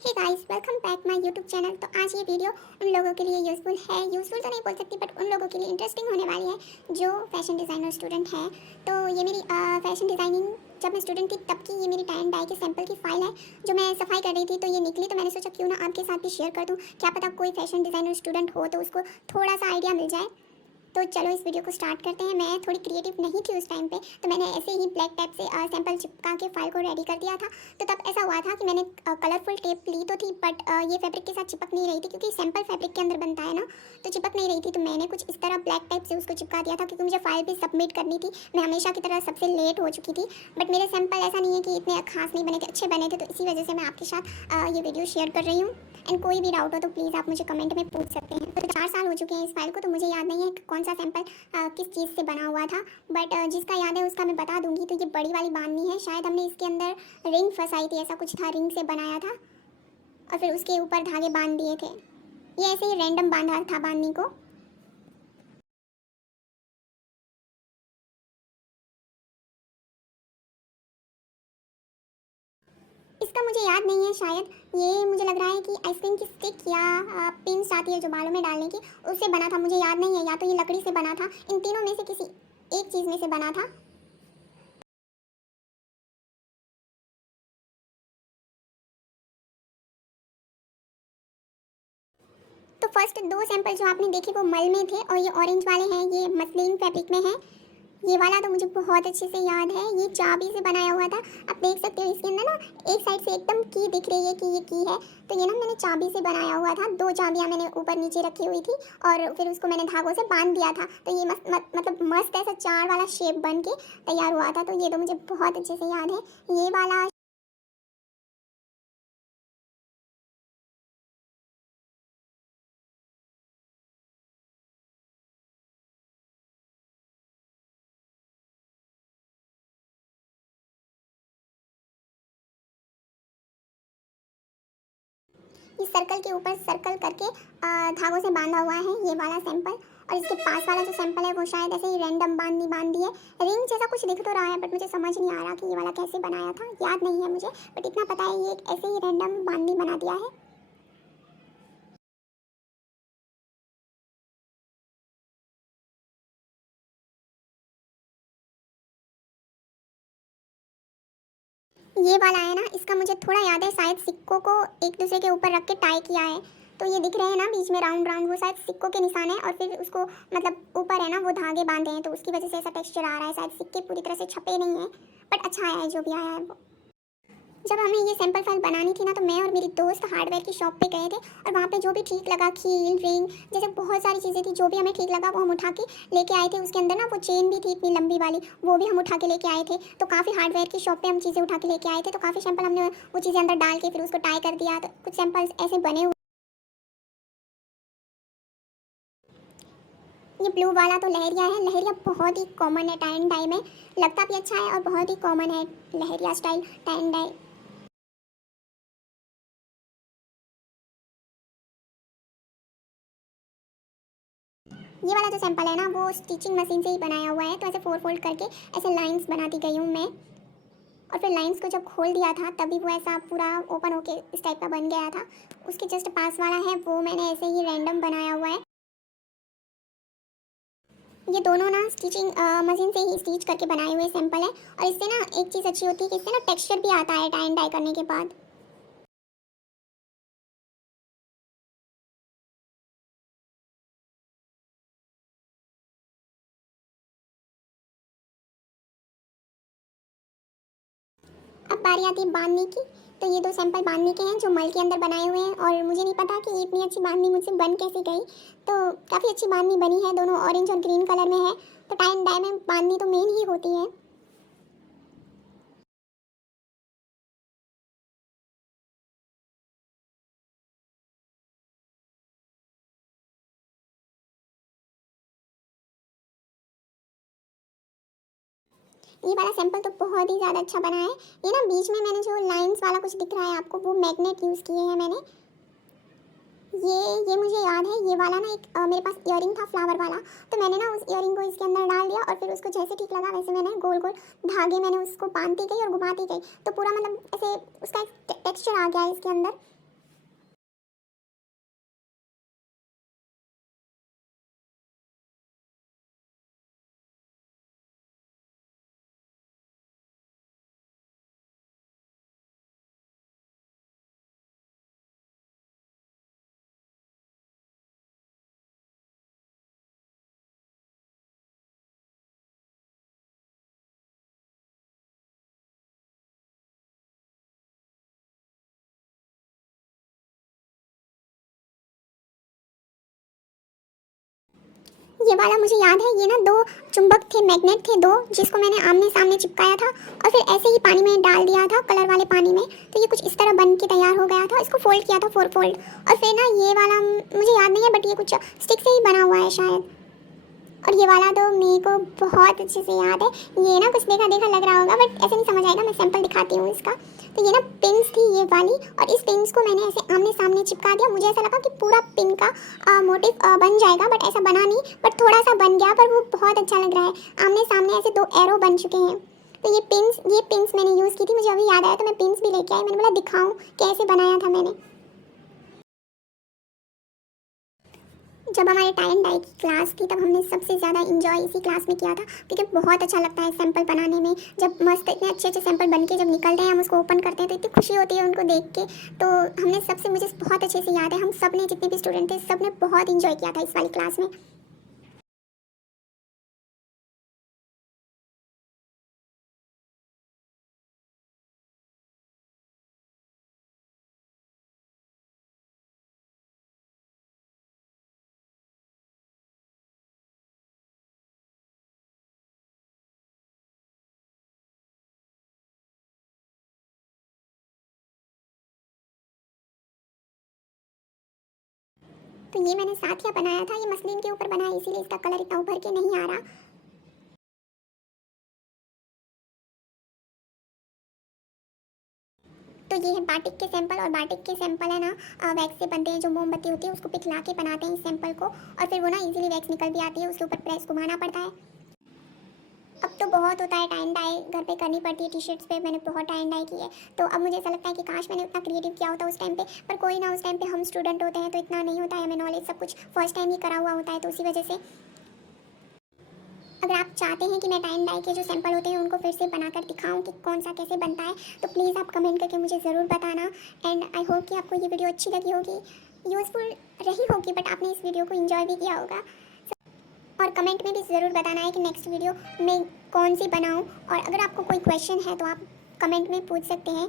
Hey guys, welcome back my YouTube channel. तो आज ये वीडियो उन लोगों के लिए यूज़फुल है, यूज़फुल तो नहीं बोल सकती बट उन लोगों के लिए इंटरेस्टिंग होने वाली है जो फैशन डिज़ाइनर स्टूडेंट है। तो ये मेरी फैशन डिज़ाइनिंग जब मैं स्टूडेंट थी तब की ये मेरी टाई एंड डाई के सैंपल की फाइल है जो मैं सफाई कर रही थी। तो ये निकली तो मैंने सोचा क्यों ना आपके साथ भी शेयर कर दूँ, क्या पता कोई फैशन डिज़ाइनर स्टूडेंट हो तो उसको थोड़ा सा आइडिया मिल जाए। तो चलो इस वीडियो को स्टार्ट करते हैं। मैं थोड़ी क्रिएटिव नहीं थी उस टाइम पे, तो मैंने ऐसे ही ब्लैक टेप से सैंपल चिपका के फाइल को रेडी कर दिया था। तो तब ऐसा हुआ था कि मैंने कलरफुल टेप ली तो थी बट ये फैब्रिक के साथ चिपक नहीं रही थी, क्योंकि सैंपल फैब्रिक के अंदर बनता है ना, तो चिपक नहीं रही थी। तो मैंने कुछ इस तरह ब्लैक टेप से उसको चिपका दिया था, क्योंकि मुझे फाइल भी सबमिट करनी थी। मैं हमेशा की तरह सबसे लेट हो चुकी थी, बट मेरे सैंपल ऐसा नहीं है कि इतने खास नहीं बने थे, अच्छे बने थे। तो इसी वजह से मैं आपके साथ ये वीडियो शेयर कर रही हूँ। एंड कोई भी डाउट हो तो प्लीज़ आप मुझे कमेंट में पूछ सकते हैं। तो 4 साल हो चुके हैं इस फाइल को, तो मुझे याद नहीं है कि कौन सा सैंपल किस चीज़ से बना हुआ था, बट जिसका याद है उसका मैं बता दूंगी। तो ये बड़ी वाली बांधनी है, शायद हमने इसके अंदर रिंग फंसाई थी, ऐसा कुछ था, रिंग से बनाया था और फिर उसके ऊपर धागे बांध दिए थे। ये ऐसे ही रैंडम बांधा था बांधनी को। इसका मुझे याद नहीं है, शायद ये मुझे लग रहा है कि आइसक्रीम की स्टिक या पिंस आती है जो बालों में डालने की, उससे बना था। मुझे याद नहीं है, या तो ये लकड़ी से बना था, इन तीनों में से किसी एक चीज़ में से बना था। तो फर्स्ट दो सैंपल जो आपने देखे वो मल में थे, और ये ऑरेंज वाले हैं, ये मसलिन फैब्रिक में है। ये वाला तो मुझे बहुत अच्छे से याद है, ये चाबी से बनाया हुआ था। आप देख सकते हो इसके अंदर ना एक साइड से एकदम की दिख रही है कि ये की है। तो ये ना मैंने चाबी से बनाया हुआ था, दो चाबियां मैंने ऊपर नीचे रखी हुई थी और फिर उसको मैंने धागों से बांध दिया था। तो ये मतलब मस्त ऐसा चार वाला शेप बन के तैयार हुआ था। तो ये तो मुझे बहुत अच्छे से याद है। ये वाला इस सर्कल के ऊपर सर्कल करके धागों से बांधा हुआ है ये वाला सैंपल। और इसके पास वाला जो सैंपल है वो शायद ऐसे ही रैंडम बांध दी है। रिंग जैसा कुछ दिख तो रहा है बट मुझे समझ नहीं आ रहा कि ये वाला कैसे बनाया था, याद नहीं है मुझे, बट इतना पता है ये ऐसे ही रैंडम बांधनी बना दिया है। ये वाला है ना, इसका मुझे थोड़ा याद है, शायद सिक्कों को एक दूसरे के ऊपर रख के टाई किया है। तो ये दिख रहे हैं ना बीच में राउंड राउंड, वो शायद सिक्कों के निशान है, और फिर उसको मतलब ऊपर है ना वो धागे बांधे हैं, तो उसकी वजह से ऐसा टेक्सचर आ रहा है। शायद सिक्के पूरी तरह से छपे नहीं है, बट अच्छा आया है जो भी आया है वो। जब हमें ये सैंपल फाइल बनानी थी ना, तो मैं और मेरी दोस्त हार्डवेयर की शॉप पे गए थे, और वहाँ पे जो भी ठीक लगा, कील, रिंग जैसे बहुत सारी चीज़ें थी, जो भी हमें ठीक लगा वो हम उठा के लेके आए थे। उसके अंदर ना वो चेन भी थी इतनी लंबी वाली, वो भी हम उठा के लेके आए थे। तो काफ़ी हार्डवेयर की शॉप पे हम चीज़ें उठा के लेके आए थे, तो काफ़ी सैंपल हमने वो चीज़ें अंदर डाल के फिर उसको टाई कर दिया। तो कुछ सैंपल्स ऐसे बने हुए। ये ब्लू वाला तो लहरिया है। लहरिया बहुत ही कॉमन है टाई एंड डाई में, लगता भी अच्छा है और बहुत ही कॉमन है लहरिया स्टाइल टाई एंड डाई। ये वाला जो सैंपल है ना वो स्टिचिंग मशीन से ही बनाया हुआ है। तो ऐसे फोर फोल्ड करके ऐसे लाइंस बनाती गई हूँ मैं, और फिर लाइंस को जब खोल दिया था तभी वो ऐसा पूरा ओपन होके इस टाइप का बन गया था। उसके जस्ट पास वाला है वो मैंने ऐसे ही रैंडम बनाया हुआ है। ये दोनों ना स्टिचिंग मशीन से ही स्टिच करके बनाए हुए सैंपल है, और इससे ना एक चीज़ अच्छी होती है कि इससे ना टेक्सचर भी आता है टाई एंड डाई करने के बाद। अब बारी आती है बांधने की। तो ये दो सैंपल बांधने के हैं जो मल के अंदर बनाए हुए हैं, और मुझे नहीं पता कि इतनी अच्छी बांधनी मुझसे बन कैसे गई। तो काफ़ी अच्छी बांधनी बनी है, दोनों ऑरेंज और ग्रीन कलर में है। तो टाई एंड डाई में बांधनी तो मेन ही होती है। ये वाला सैंपल तो बहुत ही ज़्यादा अच्छा बना है। ये ना बीच में मैंने जो लाइंस वाला कुछ दिख रहा है आपको, वो मैग्नेट यूज़ किए हैं मैंने। ये मुझे याद है, ये वाला ना एक मेरे पास इयरिंग था फ्लावर वाला। तो मैंने ना उस इयरिंग को इसके अंदर डाल दिया, और फिर उसको जैसे ठीक लगा वैसे मैंने गोल गोल धागे मैंने उसको बांधती गई और घुमाती गई। तो पूरा मतलब ऐसे उसका एक टेक्सचर आ गया है इसके अंदर। ये वाला मुझे याद है, ये ना दो चुंबक थे, मैग्नेट थे दो, जिसको मैंने आमने सामने चिपकाया था और फिर ऐसे ही पानी में डाल दिया था, कलर वाले पानी में, तो ये कुछ इस तरह बन के तैयार हो गया था। इसको फोल्ड किया था 4 फोल्ड, और फिर ना ये वाला मुझे याद नहीं है, बट ये कुछ स्टिक से ही बना हुआ है शायद। और ये वाला तो मेरे को बहुत अच्छे से याद है, ये ना कुछ देखा देखा लग रहा होगा बट ऐसे नहीं समझ आएगा, मैं सैंपल दिखाती हूँ इसका। तो ये ना पिन्स थी ये वाली, और इस पिन्स को मैंने ऐसे आमने सामने चिपका दिया। मुझे ऐसा लगा कि पूरा पिन का मोटिव बन जाएगा, बट ऐसा बना नहीं, बट थोड़ा सा बन गया, पर वो बहुत अच्छा लग रहा है। आमने सामने ऐसे 2 एरो बन चुके हैं। तो ये पिन्स मैंने यूज़ की थी, मुझे अभी याद आया तो मैं पिन्स भी लेके आई। मैंने बोला दिखाऊँ कैसे बनाया था मैंने। जब हमारे टाई एंड डाई की क्लास थी तब हमने सबसे ज़्यादा इंजॉय इसी क्लास में किया था, क्योंकि बहुत अच्छा लगता है सैंपल बनाने में। जब मस्त इतने अच्छे अच्छे सैंपल बन के जब निकलते हैं, हम उसको ओपन करते हैं तो इतनी खुशी होती है उनको देख के। तो मुझे बहुत अच्छे से याद है, हम सब ने जितने भी स्टूडेंट थे सब ने बहुत इंजॉय किया था इस वाली क्लास में। तो ये मैंने साथिया बनाया था, ये मसलिन के ऊपर बना है, इसीलिए इसका कलर इतना उभर के नहीं आ रहा। तो ये है बाटिक के सैंपल, और बाटिक के सैंपल है ना वैक्स से बनते हैं, जो मोमबत्ती होती है उसको पिघला के बनाते हैं इस सैंपल को, और फिर वो ना इजीली वैक्स निकल भी आती है, उसके ऊपर प्रेस घुमाना पड़ता है। अब तो बहुत होता है टाइम डाई, घर पे करनी पड़ती है टी शर्ट्स पे, मैंने बहुत टाइम डाई की है। तो अब मुझे ऐसा लगता है कि काश मैंने उतना क्रिएटिव किया होता उस टाइम पे, पर कोई ना, उस टाइम पे हम स्टूडेंट होते हैं तो इतना नहीं होता है हमें नॉलेज, सब कुछ फर्स्ट टाइम ही करा हुआ होता है, तो उसी वजह से। अगर आप चाहते हैं कि मैं टाइम डाई के जो सैंपल होते हैं उनको फिर से बनाकर दिखाऊं कि कौन सा कैसे बनता है, तो प्लीज़ आप कमेंट करके मुझे ज़रूर बताना। एंड आई होप कि आपको ये वीडियो अच्छी लगी होगी, यूज़फुल रही होगी, बट आपने इस वीडियो को इन्जॉय भी किया होगा। और कमेंट में भी ज़रूर बताना है कि नेक्स्ट वीडियो में कौन सी बनाऊं, और अगर आपको कोई क्वेश्चन है तो आप कमेंट में पूछ सकते हैं।